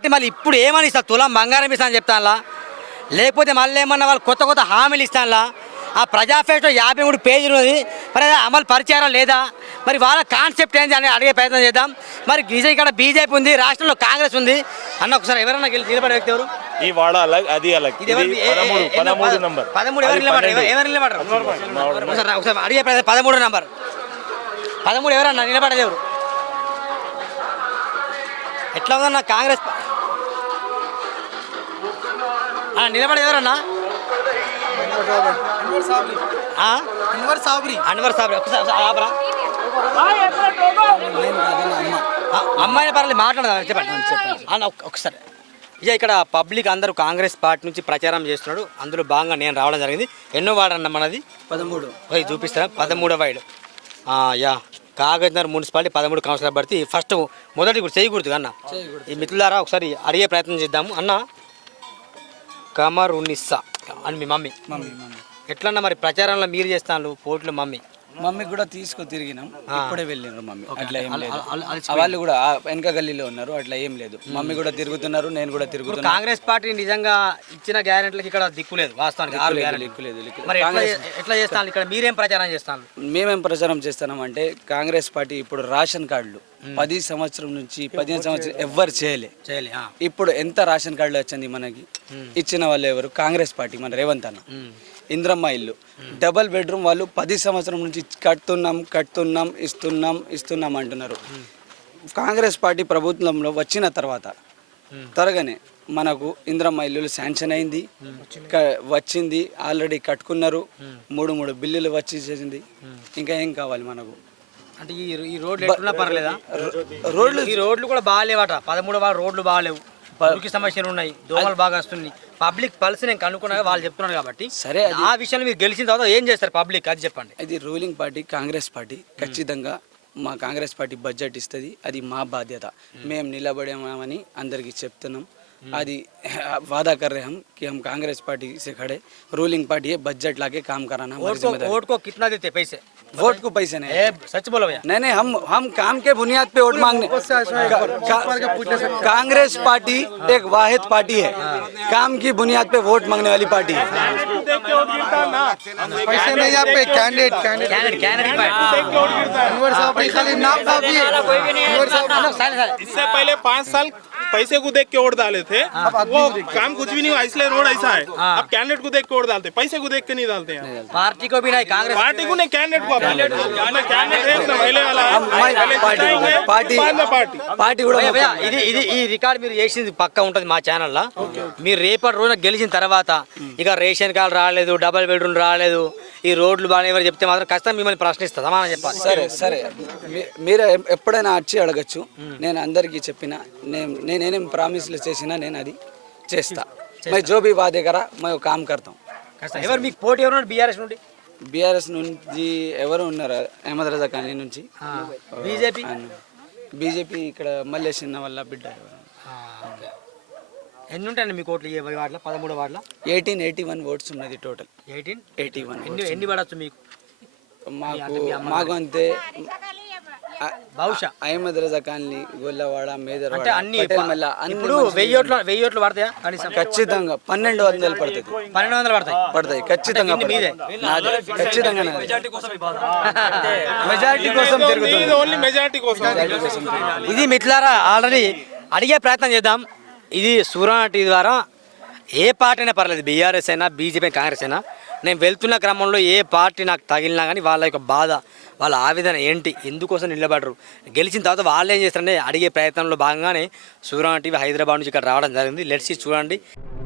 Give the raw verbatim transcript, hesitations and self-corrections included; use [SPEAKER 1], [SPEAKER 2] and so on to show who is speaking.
[SPEAKER 1] మళ్ళీ ఇప్పుడు ఏమని ఇస్తా తులం బంగారం ఇస్తా అని చెప్తానులా లేకపోతే మళ్ళీ ఏమన్నా వాళ్ళు కొత్త కొత్త హామీలు ఇస్తానులా ఆ ప్రజాఫేస్లో యాభై మూడు పేజీలు ఉన్నది మరి అమలు పరిచారా లేదా మరి వాళ్ళ కాన్సెప్ట్ ఏంటి అని అడిగే ప్రయత్నం చేద్దాం. మరి నిజం ఇక్కడ బీజేపీ ఉంది, రాష్ట్రంలో కాంగ్రెస్ ఉంది అన్న. ఒకసారి ఎవరన్నా నిలబడే వ్యక్తి ఎవరు?
[SPEAKER 2] ఈ వాడ అలగ్ అది అలగ్ పదమూడు నంబర్
[SPEAKER 1] పదమూడు ఎవరు నిలబడరు ఎవరు నిలబడరు ఒకసారి అడిగే ప్రయత్నం. పదమూడు నంబర్ పదమూడు ఎవరన్నా నిలబడేది ఎవరు? ఎట్లా ఉందన్న కాంగ్రెస్ నిలబడేది ఎవరన్నా? అన్వర్ సాబ్రీ అన్వర్ సాబ్రీ ఒకసారి అమ్మాయిని పర్లేదు మాట్లాడదా చెప్పండి చెప్పండి ఒకసారి. ఇక ఇక్కడ పబ్లిక్ అందరూ కాంగ్రెస్ పార్టీ నుంచి ప్రచారం చేస్తున్నాడు. అందులో భాగంగా నేను రావడం జరిగింది. ఎన్నో వార్డు అన్న మనది? పదమూడు. పోయి చూపిస్తారా? పదమూడో వార్డు. యా కాగజ్నగర్ మున్సిపాలిటీ పదమూడు కౌన్సిలర్ పడితే ఫస్ట్ మొదటి కూడా చేయకూడదు అన్న. ఈ మిత్రులారా ఒకసారి అడిగే ప్రయత్నం చేద్దాము అన్న. కమర్ ఉన్నిస్సా అని మీ మమ్మీ మమ్మీ మమ్మీ ఎట్లన్నా మరి ప్రచారంలో మీరు చేస్తాను పోటీలో మమ్మీ
[SPEAKER 3] మమ్మీ కూడా తీసుకు తిరిగినాం. ఇప్పుడే వెళ్ళినారు మమ్మీ. అట్లా ఏం లేదు, వాళ్ళు కూడా వెనక గల్లీలో ఉన్నారు. అట్లా ఏం లేదు, మమ్మీ కూడా తిరుగుతున్నారు, నేను కూడా తిరుగుతున్నాను.
[SPEAKER 1] కాంగ్రెస్ పార్టీ నిజంగా ఇచ్చిన గ్యారెంటీలకు ఇక్కడ దిక్కులేదు వాస్తవానికి. ఎట్లా చేస్తాను ఇక్కడ మీరేం ప్రచారం చేస్తాను?
[SPEAKER 3] మేమేం ప్రచారం చేస్తున్నాం అంటే కాంగ్రెస్ పార్టీ ఇప్పుడు రేషన్ కార్డులు పది సంవత్సరం నుంచి పదిహేను సంవత్సరం ఎవ్వరు చేయలే చేయలే ఇప్పుడు ఎంత రేషన్ కార్డులు వచ్చింది మనకి? ఇచ్చిన వాళ్ళు ఎవరు? కాంగ్రెస్ పార్టీ, మన రేవంత్ అన్న. ఇంద్రమ్మ ఇల్లు డబల్ బెడ్రూమ్ వాళ్ళు పది సంవత్సరం నుంచి కడుతున్నాం కడుతున్నాం ఇస్తున్నాం ఇస్తున్నాం అంటున్నారు. కాంగ్రెస్ పార్టీ ప్రభుత్వంలో వచ్చిన తర్వాత త్వరగానే మనకు ఇంద్రమ్మ ఇల్లు శాంక్షన్ అయింది, వచ్చింది, ఆల్రెడీ కట్టుకున్నారు. మూడు మూడు బిల్లులు వచ్చి చేసింది. ఇంకా ఏం కావాలి మనకు?
[SPEAKER 1] అంటే ఈ ఈ రోడ్లు ఎట్లున్నా పర్లేదా? రోడ్లు ఈ రోడ్లు కూడా బాగాలేవట. పదమూడు వాళ్ళ రోడ్లు బాగాలేవు, మురికి సమస్యలు ఉన్నాయి, దోమలు బాగా వస్తున్నాయి. పబ్లిక్ పల్స్ నేను కనుక్కున్నా వాళ్ళు చెప్తున్నారు కాబట్టి సరే ఆ విషయాన్ని మీరు గెలిచిన తర్వాత ఏం చేస్తారు పబ్లిక్ అది చెప్పండి.
[SPEAKER 3] అది రూలింగ్ పార్టీ కాంగ్రెస్ పార్టీ ఖచ్చితంగా మా కాంగ్రెస్ పార్టీ బడ్జెట్ ఇస్తుంది. అది మా బాధ్యత. మేము నిలబడామని అందరికీ చెప్తున్నాం. आदि वादा कर रहे हम कि हम कांग्रेस पार्टी से खड़े, रूलिंग पार्टी है, बजट लाके काम कराना हमारी जिम्मेदारी।
[SPEAKER 1] वोट को कितना देते पैसे?
[SPEAKER 3] वोट को पैसे नहीं,
[SPEAKER 1] सच बोलो भैया।
[SPEAKER 3] नहीं नहीं, हम हम काम के बुनियाद पे वोट मांगने। कांग्रेस पार्टी एक वाहिद पार्टी है, काम की बुनियाद पे वोट मांगने वाली पार्टी है।
[SPEAKER 4] पैसे नहीं यहाँ पे कैंडिडेट कैंडिडेट कैंडिडेट अनवर साहब खाली नाम काफी है।
[SPEAKER 2] इससे पहले पाँच साल पैसे को देख के वोट डाले थे, वो काम कुछ भी नहीं हुआ, इसलिए रोड ऐसा है। अब कैंडिडेट को देख के वोट डालते, पैसे को देख के नहीं डालते हैं।
[SPEAKER 1] पार्टी को भी नहीं, कांग्रेस
[SPEAKER 2] पार्टी को नहीं, कैंडिडेट को। कैंडिडेट पहले वाला
[SPEAKER 3] पार्टी पार्टी
[SPEAKER 1] ఇది ఇది ఈ రికార్డ్ మీరు చేసింది పక్కా ఉంటుంది మా ఛానల్లో. మీరు రేపటి రోజున గెలిచిన తర్వాత ఇక రేషన్ కార్డు రాలేదు, డబల్ బెడ్రూమ్ రాలేదు, ఈ రోడ్లు బాగా ఎవరు చెప్తే మాత్రం ఖచ్చితంగా మిమ్మల్ని ప్రశ్నిస్తా, సమాధానం చెప్పాలి.
[SPEAKER 3] సరే సరే, మీరు ఎప్పుడైనా వచ్చి అడగచ్చు. నేను అందరికీ చెప్పిన, నేను నేనేం ప్రామిస్లు చేసినా నేను అది చేస్తా. मैं जो भी वादे करा मैं वो काम करता हूँ.
[SPEAKER 1] ఎవరు మీకు పోటీ ఎవరు బీఆర్ఎస్ నుండి?
[SPEAKER 3] బీఆర్ఎస్ నుంచి ఎవరు ఉన్నారు? అహ్మద్ రజా కాలనీ నుంచి.
[SPEAKER 1] బీజేపీ
[SPEAKER 3] బీజేపీ ఇక్కడ మల్లేసిన వల్ల బిడ్డ.
[SPEAKER 1] ఎన్ని ఉంటాయండి మీ కోట్లు? ఏ వార్డులో? పదమూడు వార్డుల
[SPEAKER 3] ఎయిటీన్ ఎయిటీ వన్ ఓట్స్ ఉన్నది టోటల్.
[SPEAKER 1] ఎయిటీన్
[SPEAKER 3] ఎయిటీ వన్
[SPEAKER 1] ఎన్ని ఎన్ని పడవచ్చు మీకు?
[SPEAKER 3] మాకు మాకు అంతే
[SPEAKER 1] బహుశా
[SPEAKER 3] అహ్మద్ రజా కాలనీ, గొల్లవాడ, మేదర్
[SPEAKER 1] అంటే అన్ని ఇప్పుడు వెయ్యి ఓట్లు వెయ్యి ఓట్లు పడతాయా?
[SPEAKER 3] ఖచ్చితంగా పన్నెండు వందలు పడుతుంది.
[SPEAKER 1] పన్నెండు వందలు పడతాయి
[SPEAKER 3] పడతాయి ఖచ్చితంగా. ఖచ్చితంగా
[SPEAKER 2] మెజారిటీ కోసం
[SPEAKER 1] ఇది మిత్రులారా ఆల్రెడీ అడిగే ప్రయత్నం చేద్దాం. ఇది సూర్యనా టీవీ ద్వారా ఏ పార్టీ అయినా పర్లేదు, బీఆర్ఎస్ అయినా బీజేపీ కాంగ్రెస్ అయినా, నేను వెళ్తున్న క్రమంలో ఏ పార్టీ నాకు తగిలినా కానీ వాళ్ళ యొక్క బాధ, వాళ్ళ ఆవేదన ఏంటి, ఎందుకోసం నిలబడరు, గెలిచిన తర్వాత వాళ్ళు ఏం చేస్తారంటే అడిగే ప్రయత్నంలో భాగంగానే సూర్యనా టీవీ హైదరాబాద్ నుంచి ఇక్కడ రావడం జరిగింది. లెట్స్ చూడండి.